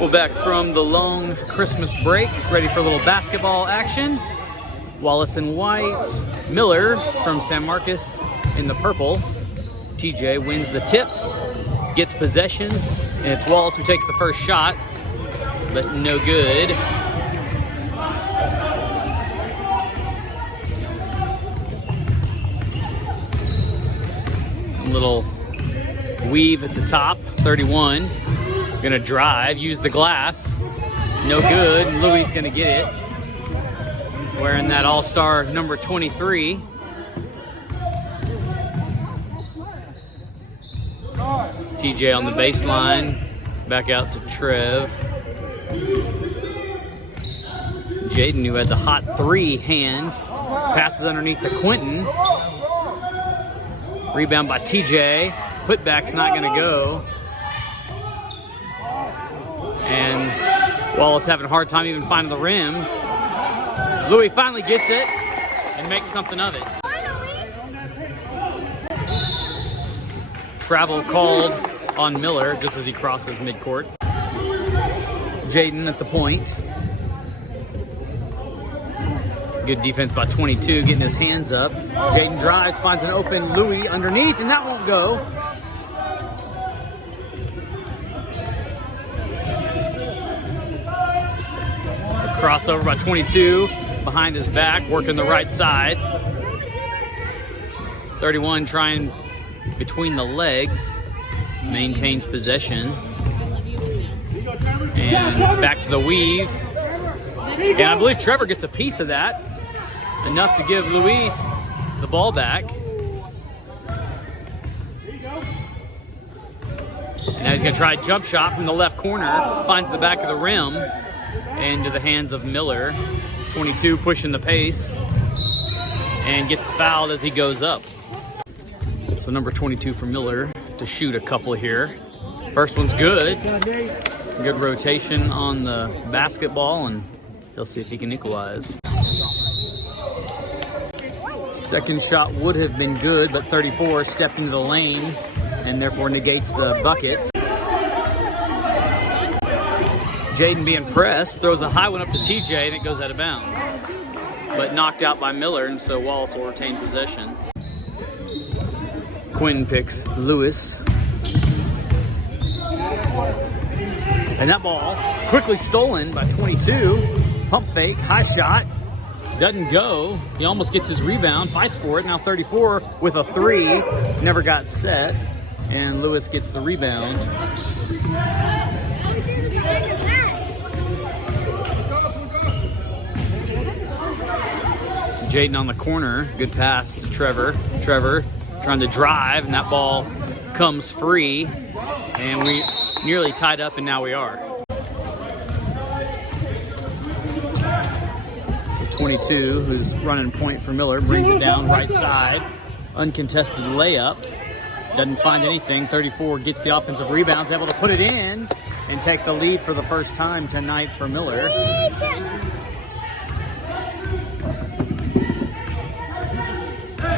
We're back from the long Christmas break, ready for a little basketball action. Wallace in white, Miller from San Marcos in the purple. TJ wins the tip, gets possession, and it's Wallace who takes the first shot, but no good. A little weave at the top, 31. Gonna drive, use the glass. No good, and Louis gonna get it. Wearing that all-star number 23. TJ on the baseline, back out to Trev. Jaden, who had the hot three hand, passes underneath to Quentin. Rebound by TJ. Putback's not gonna go. And Wallace having a hard time even finding the rim. Louis finally gets it and makes something of it. Travel called on Miller just as he crosses midcourt. Jaden at the point. Good defense by 22, getting his hands up. Jaden drives, finds an open Louis underneath, and that won't go. Crossover by 22, behind his back, working the right side. 31 trying between the legs, maintains possession. And back to the weave. And I believe Trevor gets a piece of that. Enough to give Luis the ball back. And now he's gonna try a jump shot from the left corner, finds the back of the rim. Into the hands of Miller. 22 pushing the pace and gets fouled as he goes up. So number 22 for Miller to shoot a couple here. First one's good. Good rotation on the basketball, and he'll see if he can equalize. Second shot would have been good, but 34 stepped into the lane and therefore negates the bucket. Jaden being pressed, throws a high one up to TJ, and it goes out of bounds. But knocked out by Miller, and so Wallace will retain possession. Quinn picks Lewis. And that ball quickly stolen by 22. Pump fake, high shot. Doesn't go. He almost gets his rebound, fights for it. Now 34 with a three. Never got set. And Lewis gets the rebound. Jaden on the corner, good pass to Trevor. Trevor trying to drive, and that ball comes free. And we nearly tied up, and now we are. So 22, who's running point for Miller, brings it down right side. Uncontested layup. Doesn't find anything. 34 gets the offensive rebounds, able to put it in and take the lead for the first time tonight for Miller.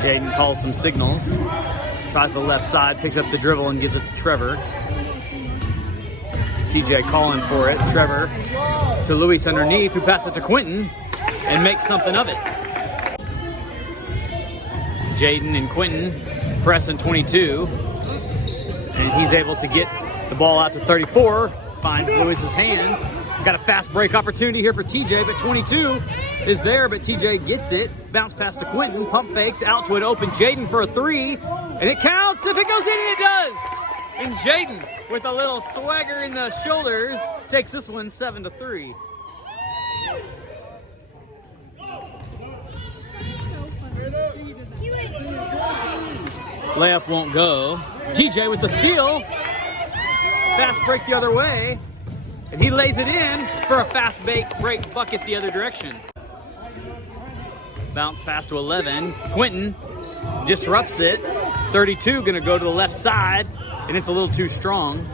Jaden calls some signals, tries the left side, picks up the dribble and gives it to Trevor. TJ calling for it. Trevor to Luis underneath, who passes it to Quentin and makes something of it. Jaden and Quentin pressing 22, and he's able to get the ball out to 34, finds Luis's hands. Got a fast break opportunity here for TJ, but 22 is there, but TJ gets it. Bounce pass to Quentin, pump fakes out to an open Jaden for a three, and it counts. If it goes in, and it does. And Jaden, with a little swagger in the shoulders, takes this one 7-3. Layup won't go. TJ with the steal. Fast break the other way. And he lays it in for a fast break bucket the other direction. Bounce pass to 11. Quentin disrupts it. 32 going to go to the left side, and it's a little too strong.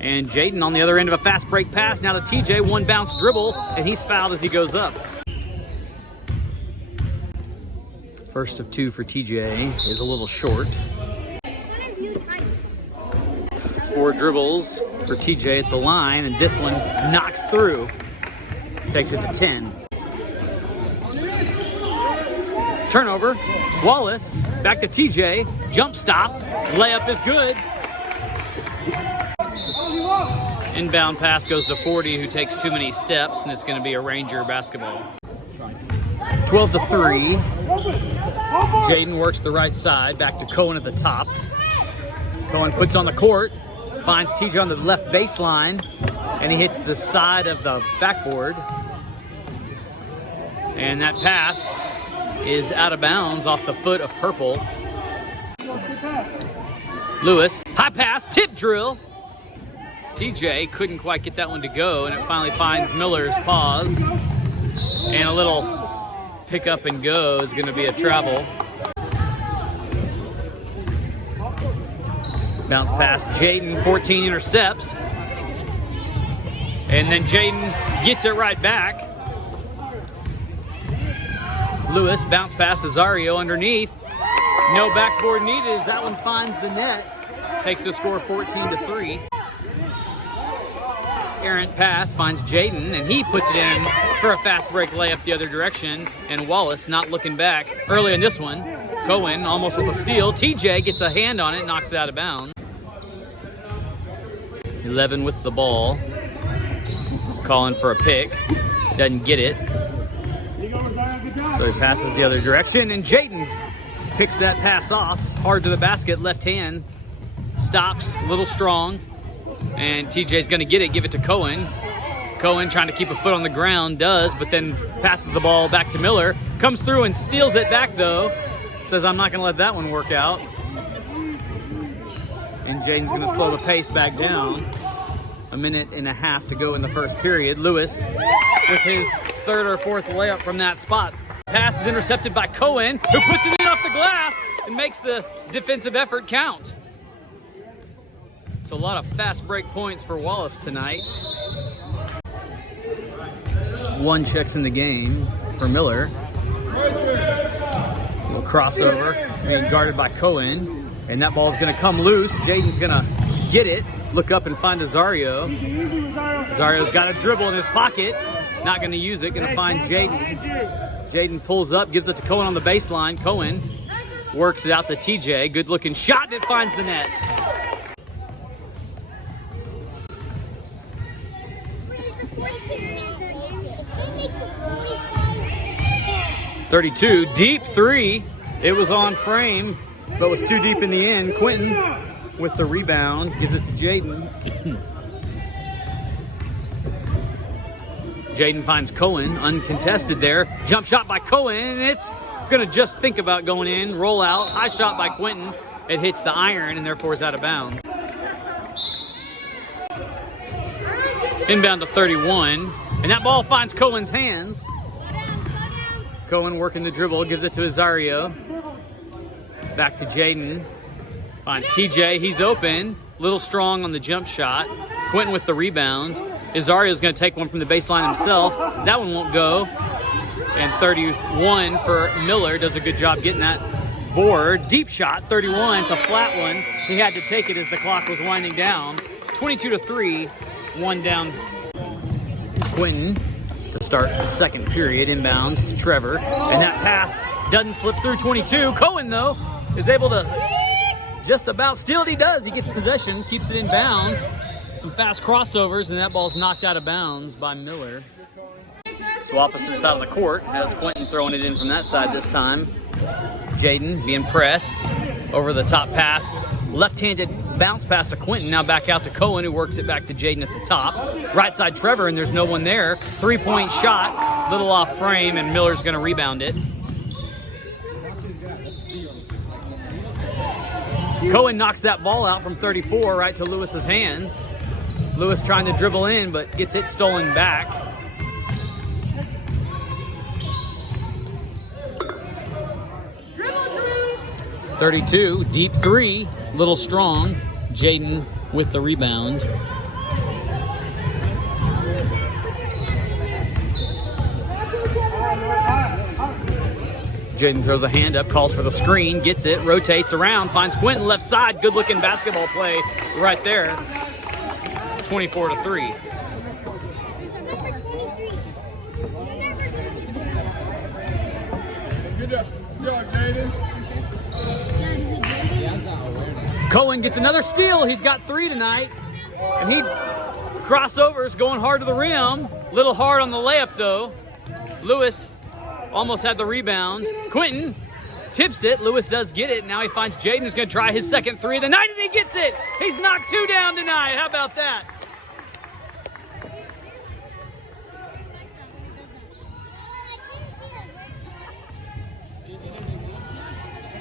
And Jaden on the other end of a fast break pass. Now to TJ, one bounce dribble, and he's fouled as he goes up. First of two for TJ is a little short. 4 dribbles for TJ at the line, and this one knocks through. Takes it to 10. Turnover. Wallace back to TJ. Jump stop. Layup is good. Inbound pass goes to 40, who takes too many steps, and it's going to be a Ranger basketball. 12-3. Jaden works the right side. Back to Cohen at the top. Cohen puts on the court. Finds TJ on the left baseline, and he hits the side of the backboard. And that pass is out of bounds off the foot of Purple. Lewis, high pass, tip drill. TJ couldn't quite get that one to go, and it finally finds Miller's paws. And a little pick up and go is going to be a travel. Bounce pass, Jaden, 14 intercepts. And then Jaden gets it right back. Lewis, bounce pass to Zario underneath. No backboard needed as that one finds the net. Takes the score 14-3. Errant pass finds Jaden, and he puts it in for a fast break layup the other direction. And Wallace not looking back early in this one. Cohen almost with a steal. TJ gets a hand on it, knocks it out of bounds. 11 with the ball. Calling for a pick. Doesn't get it. So he passes the other direction, and Jaden picks that pass off. Hard to the basket, left hand. Stops, a little strong. And TJ's going to get it, give it to Cohen. Cohen trying to keep a foot on the ground, does, but then passes the ball back to Miller. Comes through and steals it back, though. Says, I'm not going to let that one work out. And Jaden's going to slow the pace back down. 1.5 minutes to go in the first period. Lewis with his 3rd or 4th layup from that spot. Pass is intercepted by Cohen, who puts it in off the glass and makes the defensive effort count. So a lot of fast break points for Wallace tonight. 1 checks in the game for Miller. A little crossover being guarded by Cohen. And that ball's going to come loose. Jaden's going to get it. Look up and find Azario. Azario's got a dribble in his pocket. Not going to use it. Going to find Jaden. Jaden pulls up, gives it to Cohen on the baseline. Cohen works it out to TJ. Good looking shot, and it finds the net. .32, deep 3. It was on frame, but was too deep in the end. Quentin with the rebound, gives it to Jaden. Jaden finds Cohen, uncontested there. Jump shot by Cohen, and it's gonna just think about going in. Roll out, high shot by Quentin. It hits the iron and therefore is out of bounds. Inbound to 31, and that ball finds Cohen's hands. Cohen working the dribble, gives it to Azario. Back to Jaden. Finds TJ, he's open. Little strong on the jump shot. Quentin with the rebound. Azario's going to take one from the baseline himself. That one won't go. And 31 for Miller. Does a good job getting that board. Deep shot, 31. It's a flat one. He had to take it as the clock was winding down. 22-3. 1 down. Quentin to start the second period. Inbounds to Trevor. And that pass doesn't slip through 22. Cohen, though, is able to just about steal it. He does. He gets possession, keeps it in bounds. Some fast crossovers, and that ball's knocked out of bounds by Miller. So opposite side of the court has Quentin throwing it in from that side this time. Jaden being pressed. Over the top pass. Left-handed bounce pass to Quentin. Now back out to Cohen, who works it back to Jaden at the top. Right side Trevor, and there's no one there. 3-point shot. Little off frame, and Miller's going to rebound it. Cohen knocks that ball out from 34 right to Lewis's hands. Lewis trying to dribble in, but gets it stolen back. .32, deep 3, little strong. Jaden with the rebound. Jaden throws a hand up, calls for the screen, gets it, rotates around, finds Quentin left side. Good looking basketball play right there. 24-3. Cohen gets another steal. He's got 3 tonight. And he crossovers, going hard to the rim. Little hard on the layup though. Lewis almost had the rebound. Quentin tips it. Lewis does get it. Now he finds Jaden, who's going to try his second 3 of the night, and he gets it. He's knocked 2 down tonight. How about that?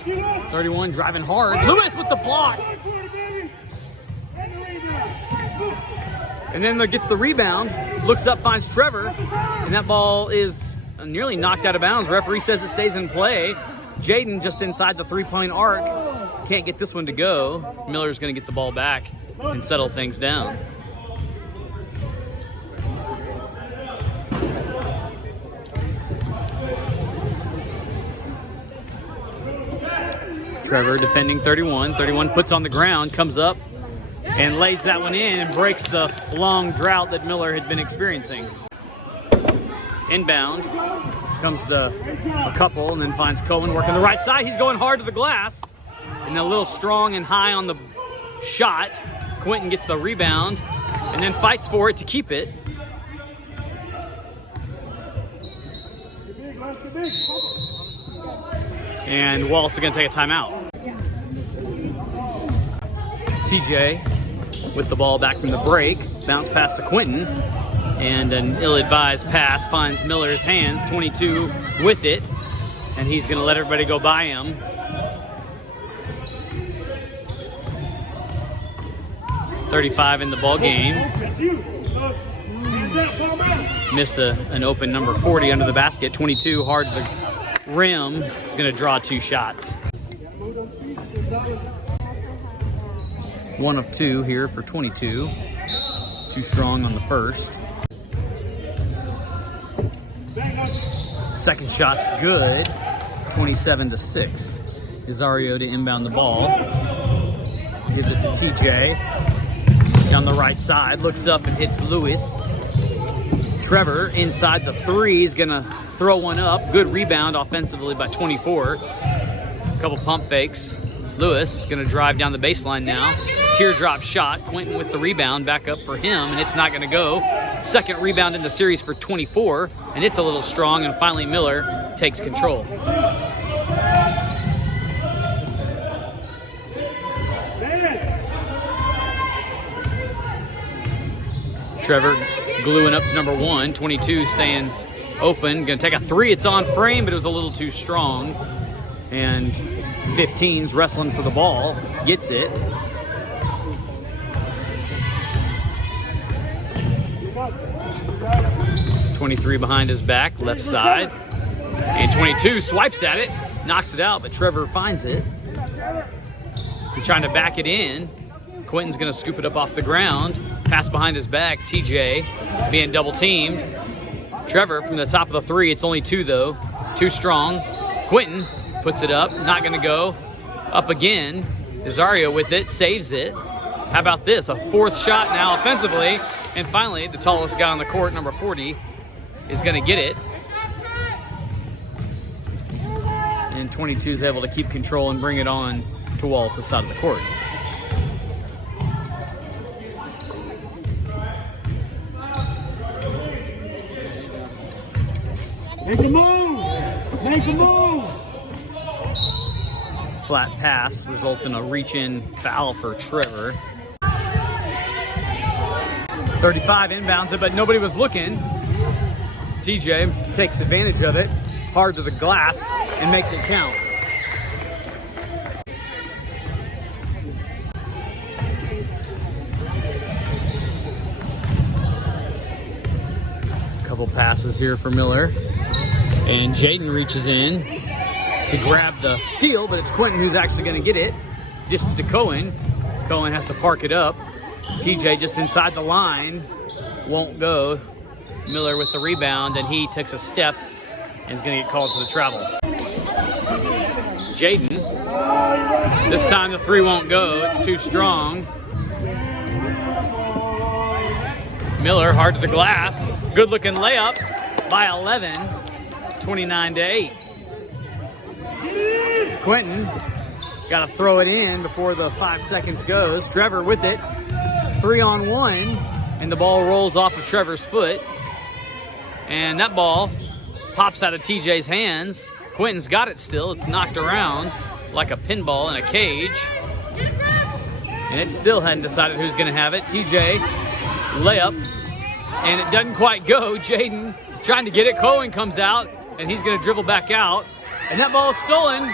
.31 driving hard. Lewis with the block. And then gets the rebound. Looks up, finds Trevor. And that ball is nearly knocked out of bounds. Referee says it stays in play. Jaden just inside the 3-point arc. Can't get this one to go. Miller's going to get the ball back and settle things down. Trevor defending 31. 31 puts on the ground, comes up, and lays that one in and breaks the long drought that Miller had been experiencing. Inbound comes to a couple and then finds Cohen working the right side. He's going hard to the glass and a little strong and high on the shot. Quentin gets the rebound and then fights for it to keep it. And Wallace is going to take a timeout. TJ with the ball back from the break. Bounce pass to Quentin. And an ill-advised pass finds Miller's hands. 22 with it. And he's going to let everybody go by him. .35 in the ball game. Missed an open number 40 under the basket. 22 hard to the rim. He's going to draw 2 shots. 1 of 2 here for 22. Too strong on the first. Second shot's good. 27-6. Isario to inbound the ball. Gives it to TJ. Down the right side. Looks up and hits Lewis. Trevor inside the 3 is going to throw one up. Good rebound offensively by 24. A couple pump fakes. Lewis going to drive down the baseline now. Teardrop shot. Quentin with the rebound back up for him, and it's not going to go. Second rebound in the series for 24, and it's a little strong, and finally Miller takes control. Trevor gluing up to number 1. 22 staying open. Going to take a 3. It's on frame, but it was a little too strong. And 15's wrestling for the ball. Gets it. .23 behind his back, left side. And 22 swipes at it. Knocks it out, but Trevor finds it. He's trying to back it in. Quentin's going to scoop it up off the ground. Pass behind his back. TJ being double teamed. Trevor from the top of the 3. It's only 2 though. Too strong. Quentin puts it up. Not going to go. Up again. Isario with it. Saves it. How about this? A 4th shot now offensively. And finally, the tallest guy on the court, number 40, is going to get it. And 22 is able to keep control and bring it on to Wallace's side of the court. Make a move! Make a move! Flat pass results in a reach-in foul for Trevor. 35 inbounds it, but nobody was looking. TJ takes advantage of it, hard to the glass, and makes it count. Couple passes here for Miller. And Jaden reaches in to grab the steal, but it's Quentin who's actually going to get it. This is to Cohen. Cohen has to park it up. TJ just inside the line, won't go. Miller with the rebound, and he takes a step and is going to get called for the travel. Jaden. This time the three won't go. It's too strong. Miller hard to the glass. Good looking layup by 11. It's 29-8. Quentin got to throw it in before the 5 seconds goes. Trevor with it. 3-on-1. And the ball rolls off of Trevor's foot. And that ball pops out of TJ's hands. Quentin's got it still. It's knocked around like a pinball in a cage. And it still hadn't decided who's going to have it. TJ, layup. And it doesn't quite go. Jaden trying to get it. Cohen comes out, and he's going to dribble back out. And that ball is stolen.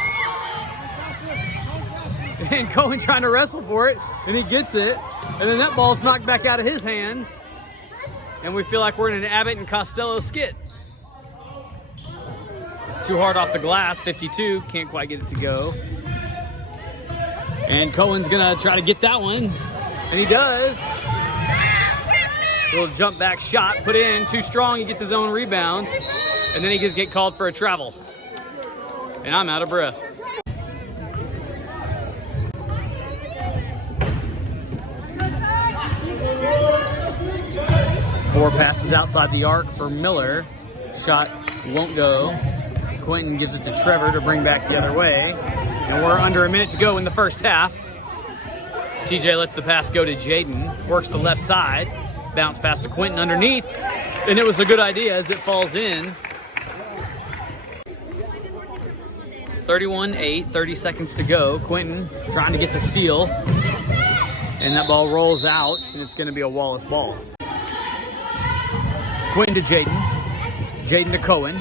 And Cohen trying to wrestle for it, and he gets it. And then that ball's knocked back out of his hands. And we feel like we're in an Abbott and Costello skit. Too hard off the glass, 52. Can't quite get it to go. And Cohen's gonna try to get that one. And he does. Little jump back shot, put in, too strong. He gets his own rebound. And then he gets get called for a travel. And I'm out of breath. Four passes outside the arc for Miller. Shot won't go. Quentin gives it to Trevor to bring back the other way. And we're under a minute to go in the first half. TJ lets the pass go to Jaden. Works the left side. Bounce pass to Quentin underneath. And it was a good idea as it falls in. 31-8, 30 seconds to go. Quentin trying to get the steal. And that ball rolls out, and it's going to be a Wallace ball. Quentin to Jaden. Jaden to Cohen.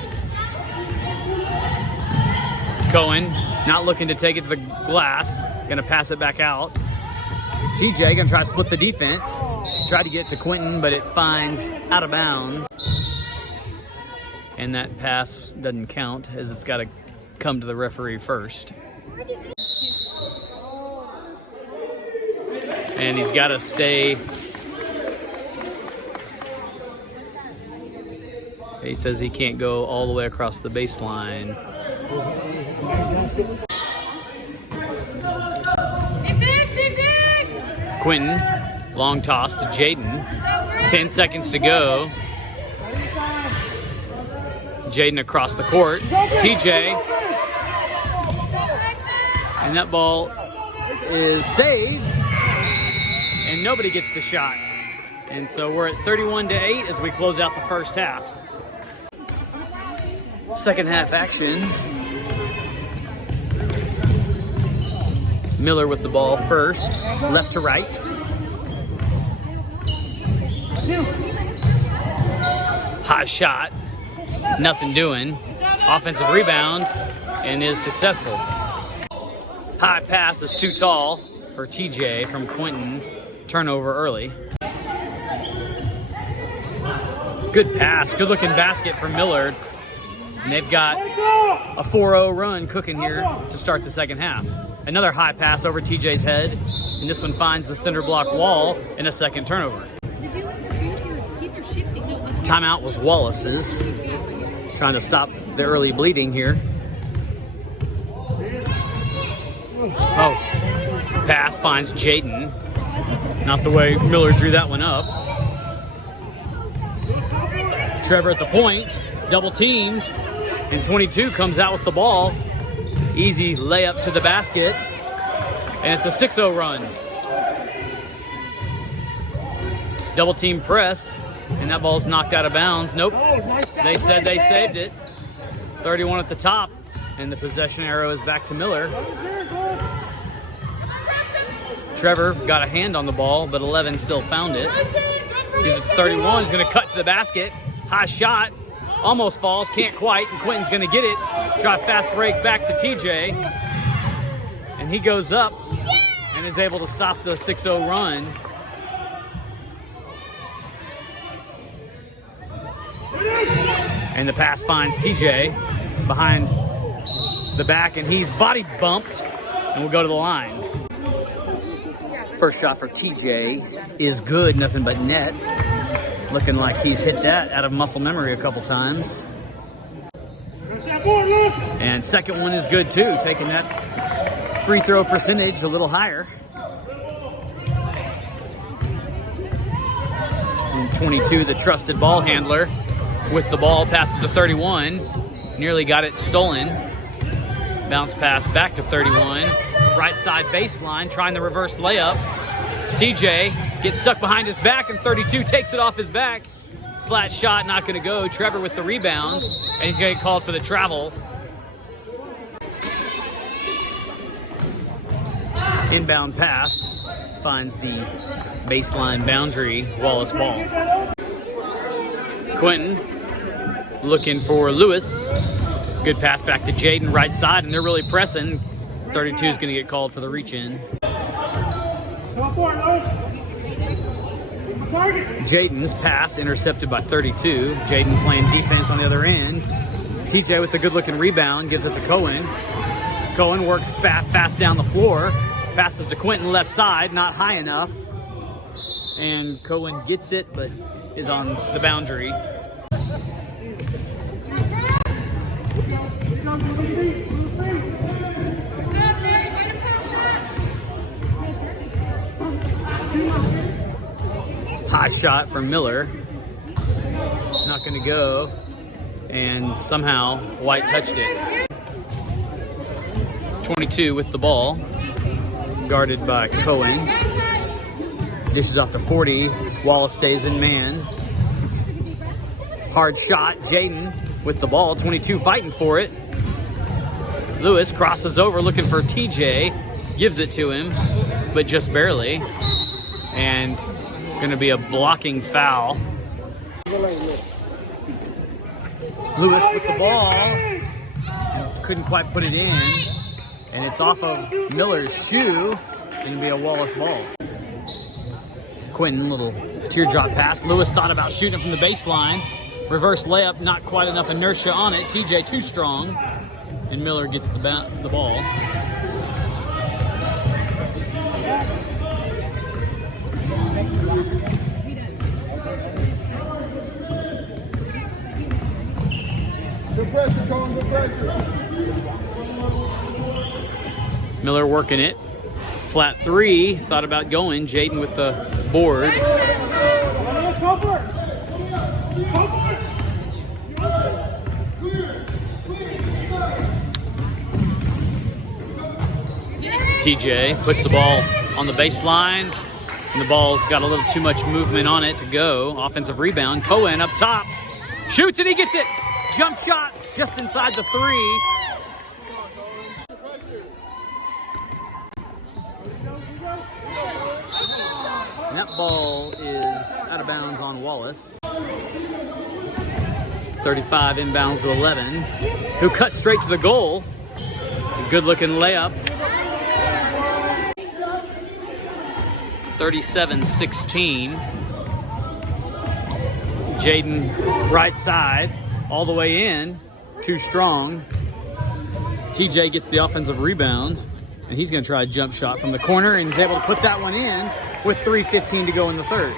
Cohen not looking to take it to the glass. Going to pass it back out. TJ going to try to split the defense. Try to get it to Quentin, but it finds out of bounds. And that pass doesn't count as it's got to come to the referee first. And he's got to stay. He says he can't go all the way across the baseline. Quentin, long toss to Jaden. 10 seconds to go. Jaden across the court. TJ. And that ball is saved. And nobody gets the shot. And so we're at 31-8 as we close out the first half. Second half action. Miller with the ball first, left to right. High shot, nothing doing. Offensive rebound, and is successful. High pass is too tall for TJ from Quentin. Turnover early. Good pass, good looking basket from Millard. And they've got a 4-0 run cooking here to start the second half. Another high pass over TJ's head, and this one finds the center block wall in a second turnover. Timeout was Wallace's. Trying to stop the early bleeding here. Oh, pass finds Jaden. Not the way Miller drew that one up. Trevor at the point, double teamed, and 22 comes out with the ball. Easy layup to the basket, and it's a 6-0 run. Double team press, and that ball's knocked out of bounds. Nope, they said they saved it. 31 at the top, and the possession arrow is back to Miller. Trevor got a hand on the ball, but 11 still found it. Gives it to 31, he's gonna cut to the basket. High shot, almost falls, can't quite, and Quentin's gonna get it. Try a fast break back to TJ. And he goes up and is able to stop the 6-0 run. And the pass finds TJ behind the back, and he's body bumped, and we'll go to the line. First shot for TJ is good, nothing but net. Looking like he's hit that out of muscle memory a couple times. And second one is good too, taking that free throw percentage a little higher. And 22, the trusted ball handler with the ball, passes to 31. Nearly got it stolen. Bounce pass back to 31. Right side baseline, trying the reverse layup. TJ gets stuck behind his back, and 32 takes it off his back. Flat shot, not going to go. Trevor with the rebound, and he's going to get called for the travel. Inbound pass finds the baseline boundary. Wallace ball. Quentin looking for Lewis. Good pass back to Jaden, right side, and they're really pressing. 32 is going to get called for the reach-in. Jaden's pass intercepted by 32. Jaden playing defense on the other end. TJ with the good-looking rebound gives it to Cohen. Cohen works fast down the floor. Passes to Quentin left side, not high enough. And Cohen gets it, but is on the boundary. High shot from Miller. Not going to go. And somehow White touched it. 22 with the ball. Guarded by Cohen. Dishes off to 40. Wallace stays in man. Hard shot. Jaden with the ball. 22 fighting for it. Lewis crosses over looking for TJ. Gives it to him, but just barely. And going to be a blocking foul. Lewis with the ball. Couldn't quite put it in. And it's off of Miller's shoe. Going to be a Wallace ball. Quentin, little teardrop pass. Lewis thought about shooting it from the baseline. Reverse layup, not quite enough inertia on it. TJ too strong. And Miller gets the ball. Good pressure, Colin, good pressure. Miller working it. Flat three, thought about going. Jaden with the board. Let's go for it. Go for it. TJ puts the ball on the baseline, and the ball's got a little too much movement on it to go. Offensive rebound. Cohen up top. Shoots and he gets it. Jump shot just inside the three. And that ball is out of bounds on Wallace. 35 inbounds to 11. Who cuts straight to the goal. Good looking layup. 37-16. Jaden right side, all the way in, too strong. TJ gets the offensive rebound, and he's going to try a jump shot from the corner, and he's able to put that one in with 3:15 to go in the third.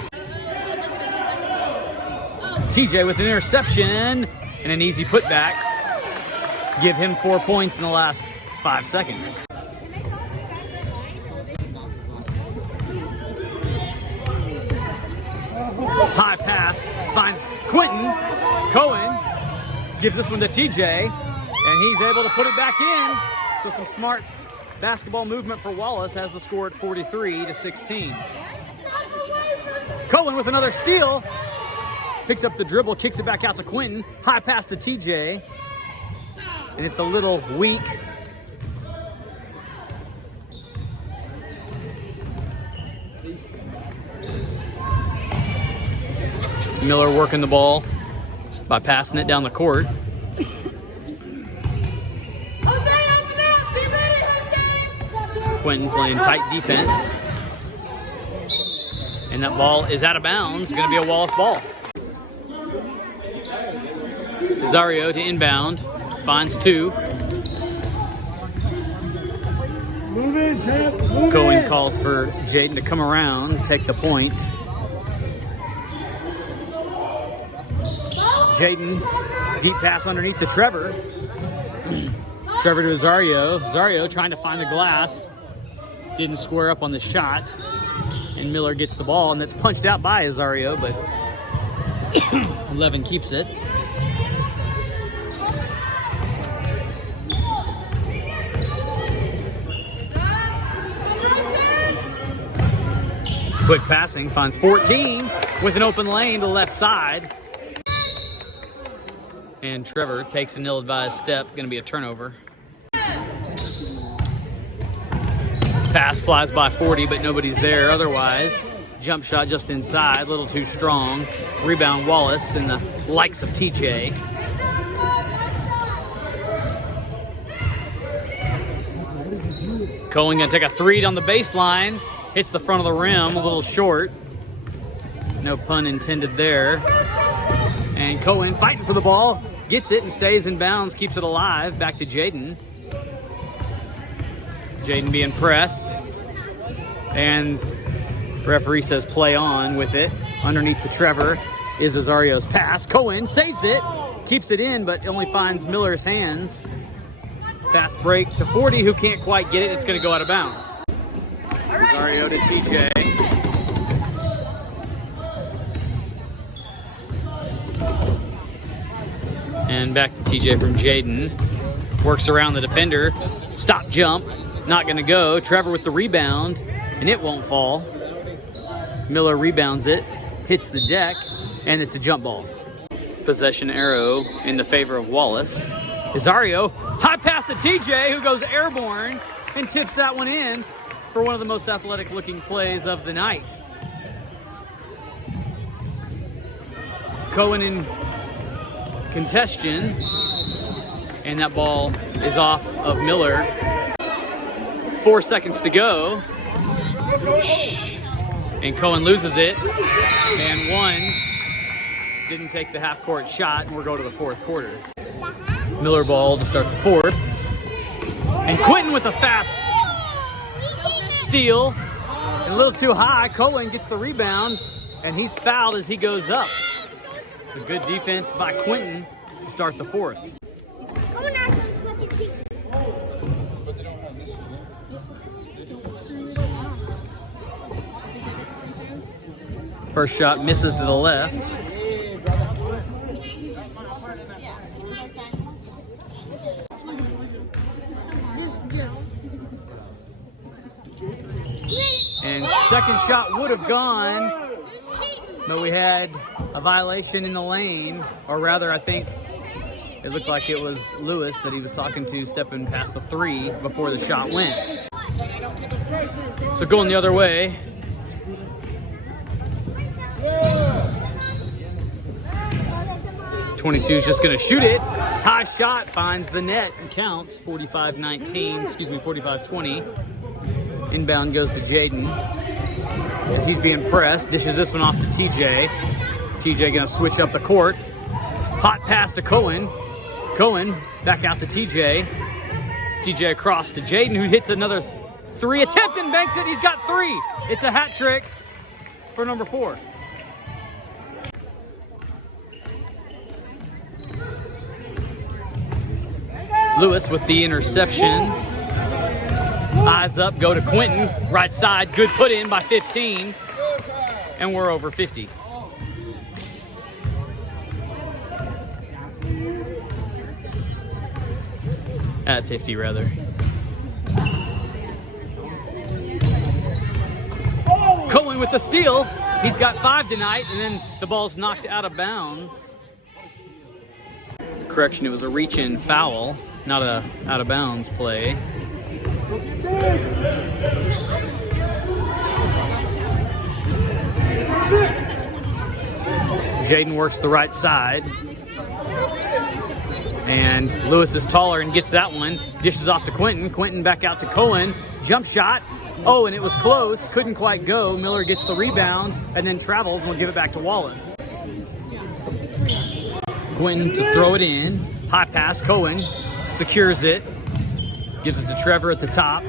TJ with an interception and an easy putback. Give him 4 points in the last 5 seconds. High pass finds Quentin. Cohen gives this one to TJ, and he's able to put it back in. So some smart basketball movement for Wallace has the score at 43-16. Cohen with another steal. Picks up the dribble, kicks it back out to Quentin. High pass to TJ. And it's a little weak. Miller working the ball by passing it down the court. Quentin playing tight defense. And that ball is out of bounds. Going to be a Wallace ball. Zario to inbound. Finds two. Move in, Jeff. Move Cohen in. calls for Jaden to come around, take the point. Jaden, deep pass underneath to Trevor. Trevor to Azario. Azario trying to find the glass. Didn't square up on the shot. And Miller gets the ball, and that's punched out by Azario, but 11 keeps it. Quick passing, finds 14 with an open lane to the left side. And Trevor takes an ill-advised step, gonna be a turnover. Pass flies by 40, but nobody's there otherwise. Jump shot just inside, a little too strong. Rebound Wallace and the likes of TJ. Cohen gonna take a three down the baseline. Hits the front of the rim, a little short. No pun intended there. And Cohen fighting for the ball. Gets it and stays in bounds, keeps it alive. Back to Jaden. Jaden being pressed. And referee says play on with it. Underneath to Trevor is Azario's pass. Cohen saves it, keeps it in, but only finds Miller's hands. Fast break to 40, who can't quite get it. It's going to go out of bounds. Azario to TJ. And back to TJ from Jaden. Works around the defender. Stop jump. Not going to go. Trevor with the rebound. And it won't fall. Miller rebounds it. Hits the deck. And it's a jump ball. Possession arrow in the favor of Wallace. Azario. High pass to TJ, who goes airborne. And tips that one in for one of the most athletic looking plays of the night. Cohen in contention, and that ball is off of Miller. 4 seconds to go, and Cohen loses it, and one didn't take the half-court shot, and we'll go to the fourth quarter. Miller ball to start the fourth, and Quentin with a fast steal, and a little too high. Cohen gets the rebound, and he's fouled as he goes up. A good defense by Quentin to start the fourth. First shot misses to the left. And second shot would have gone, but we had a violation in the lane, or rather I think it looked like it was Lewis that he was talking to stepping past the three before the shot went. So going the other way. .22 is just going to shoot it. High shot finds the net and counts. 45-20. Inbound goes to Jaden as he's being pressed. Dishes this one off to TJ. TJ going to switch up the court. Hot pass to Cohen. Cohen back out to TJ. TJ across to Jaden, who hits another three attempt and banks it. He's got three. It's a hat trick for number 4. Lewis with the interception. Eyes up, go to Quentin. Right side, good put in by 15. And we're over 50. At 50, rather. Cohen with the steal. He's got 5 tonight, and then the ball's knocked out of bounds. Correction, it was a reach-in foul, not a out-of-bounds play. Jaden works the right side. And Lewis is taller and gets that one. Dishes off to Quentin. Quentin back out to Cohen. Jump shot. Oh, and it was close. Couldn't quite go. Miller gets the rebound and then travels and will give it back to Wallace. Quentin to throw it in. High pass. Cohen secures it. Gives it to Trevor at the top.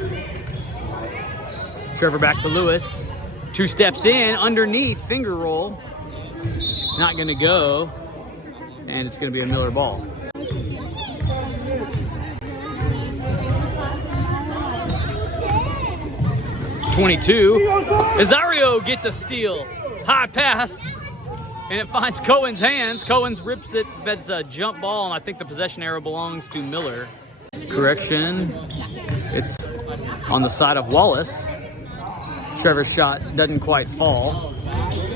Trevor back to Lewis. 2 steps in. Underneath. Finger roll. Not going to go. And it's going to be a Miller ball. 22. Azario gets a steal. High pass. And it finds Cohen's hands. Cohen's rips it, beds a jump ball, and I think the possession arrow belongs to Miller. Correction. It's on the side of Wallace. Trevor's shot doesn't quite fall.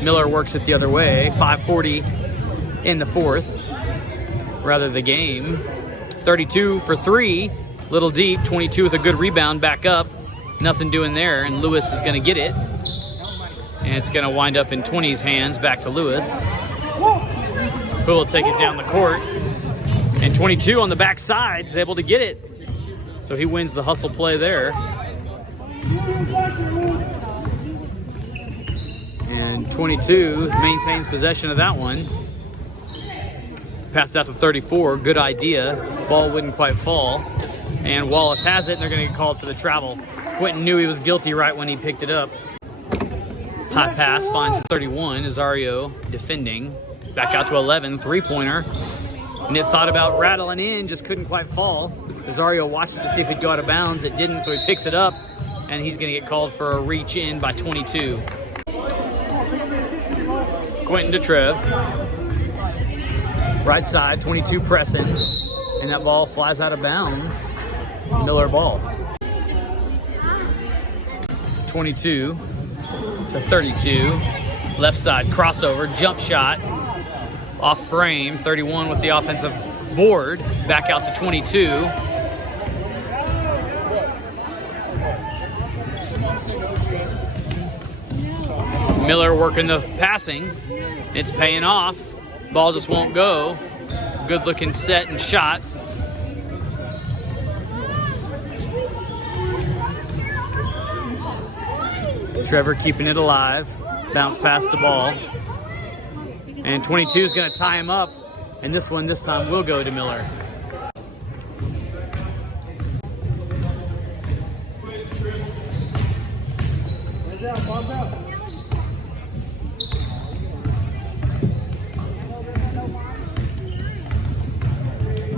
Miller works it the other way. 5:40 in the fourth. Rather the game. 32 for 3. Little deep. 22 with a good rebound back up. Nothing doing there, and Lewis is going to get it. And it's going to wind up in 20's hands, back to Lewis, who will take it down the court. And 22 on the backside is able to get it. So he wins the hustle play there. And 22 maintains possession of that one. Passed out to 34, good idea. Ball wouldn't quite fall. And Wallace has it, and they're going to get called for the travel. Quentin knew he was guilty right when he picked it up. Hot pass finds 31. Azario defending. Back out to 11. Three-pointer. Nip thought about rattling in, just couldn't quite fall. Azario watched it to see if he'd go out of bounds. It didn't, so he picks it up, and he's going to get called for a reach in by 22. Quentin to Trev. Right side, 22 pressing. And that ball flies out of bounds. Miller ball. 22 to 32. Left side crossover, jump shot. Off frame, 31 with the offensive board. Back out to 22. Miller working the passing. It's paying off. Ball just won't go. Good looking set and shot. Trevor keeping it alive. Bounce past the ball. And 22 is going to tie him up. And this one this time will go to Miller.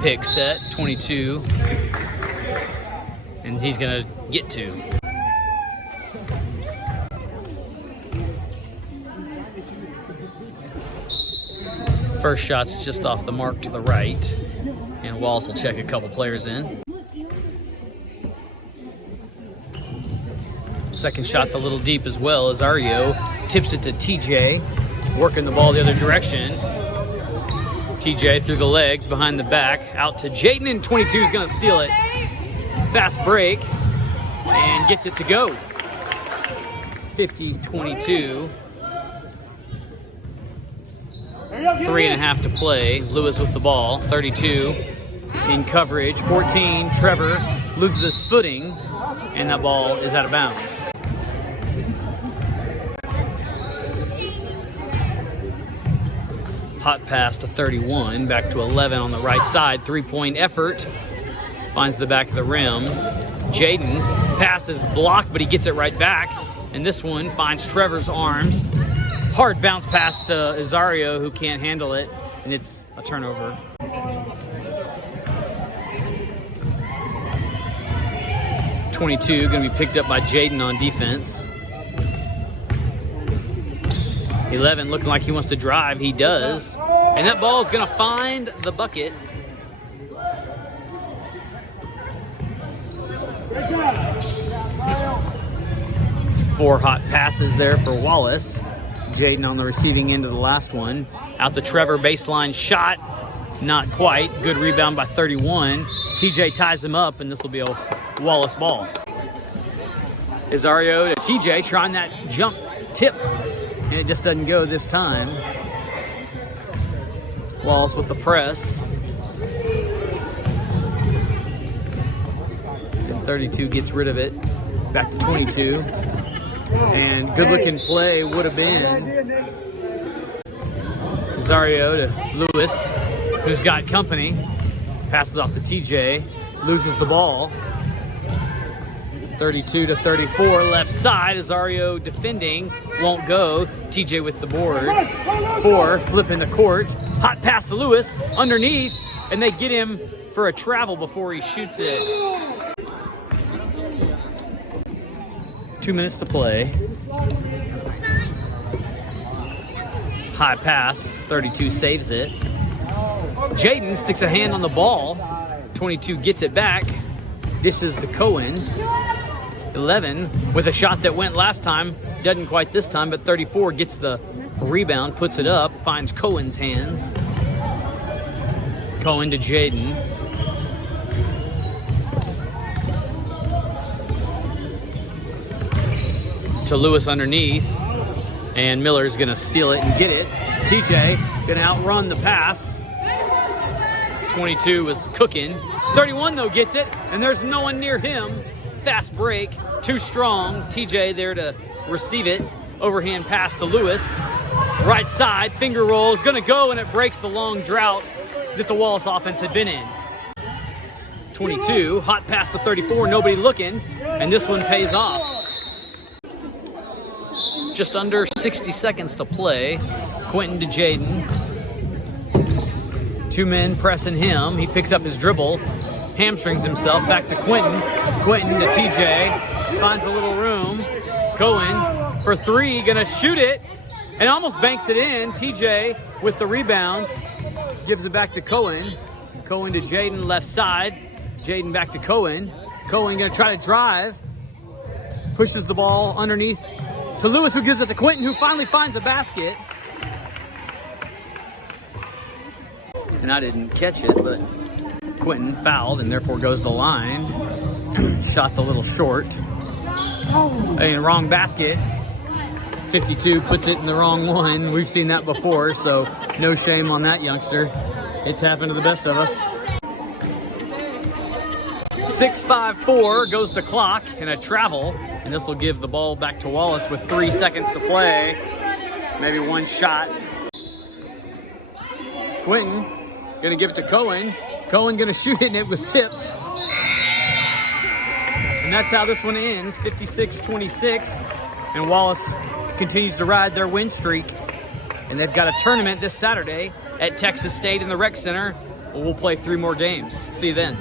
Pick set, 22. And he's going to get 2. First shot's just off the mark to the right. And Wallace will check a couple players in. Second shot's a little deep as well. Azario tips it to TJ, working the ball the other direction. TJ through the legs, behind the back, out to Jaden, and 22 is going to steal it. Fast break, and gets it to go. 50-22. 3.5 to play. Lewis with the ball. 32 in coverage. 14. Trevor loses his footing, and that ball is out of bounds. Hot pass to 31. Back to 11 on the right side. 3-point effort. Finds the back of the rim. Jaden passes blocked, but he gets it right back. And this one finds Trevor's arms. Hard bounce pass to Azario, who can't handle it, and it's a turnover. .22 going to be picked up by Jaden on defense. 11 looking like he wants to drive. He does. And that ball is going to find the bucket. Four hot passes there for Wallace. Jaden on the receiving end of the last one. Out to Trevor, baseline shot. Not quite. Good rebound by 31. TJ ties him up, and this will be a Wallace ball. Azario to TJ trying that jump tip, and it just doesn't go this time. Wallace with the press. And 32 gets rid of it. Back to 22. And good looking play would have been Azario to Lewis, who's got company. Passes off to TJ, loses the ball. 32 to 34, left side. Azario defending, won't go. TJ with the board. 4, flipping the court. Hot pass to Lewis, underneath, and they get him for a travel before he shoots it. 2 minutes to play. High pass, 32 saves it. Jaden sticks a hand on the ball. 22 gets it back. Dishes to Cohen. 11 with a shot that went last time. Doesn't quite this time, but 34 gets the rebound, puts it up, finds Cohen's hands. Cohen to Jaden. To Lewis underneath. And Miller's gonna steal it and get it. TJ gonna outrun the pass. 22 was cooking. 31 though gets it, and there's no one near him. Fast break, too strong. TJ there to receive it. Overhand pass to Lewis. Right side, finger roll is gonna go, and it breaks the long drought that the Wallace offense had been in. 22, hot pass to 34, nobody looking, and this one pays off. Just under 60 seconds to play. Quentin to Jaden. 2 men pressing him. He picks up his dribble, hamstrings himself, back to Quentin. Quentin to TJ, finds a little room. Cohen for 3, gonna shoot it, and almost banks it in. TJ with the rebound, gives it back to Cohen. Cohen to Jaden, left side. Jaden back to Cohen. Cohen gonna try to drive, pushes the ball underneath to Lewis, who gives it to Quentin, who finally finds a basket. And I didn't catch it, but Quentin fouled and therefore goes to the line. Shot's a little short. And wrong basket. 52 puts it in the wrong one. We've seen that before, so no shame on that youngster. It's happened to the best of us. 6:54 goes the clock and a travel, and this will give the ball back to Wallace with 3 seconds to play. Maybe one shot. Quentin gonna give it to Cohen. Cohen gonna shoot it, and it was tipped. And that's how this one ends, 56-26. And Wallace continues to ride their win streak. And they've got a tournament this Saturday at Texas State in the Rec Center. We'll play 3 more games. See you then.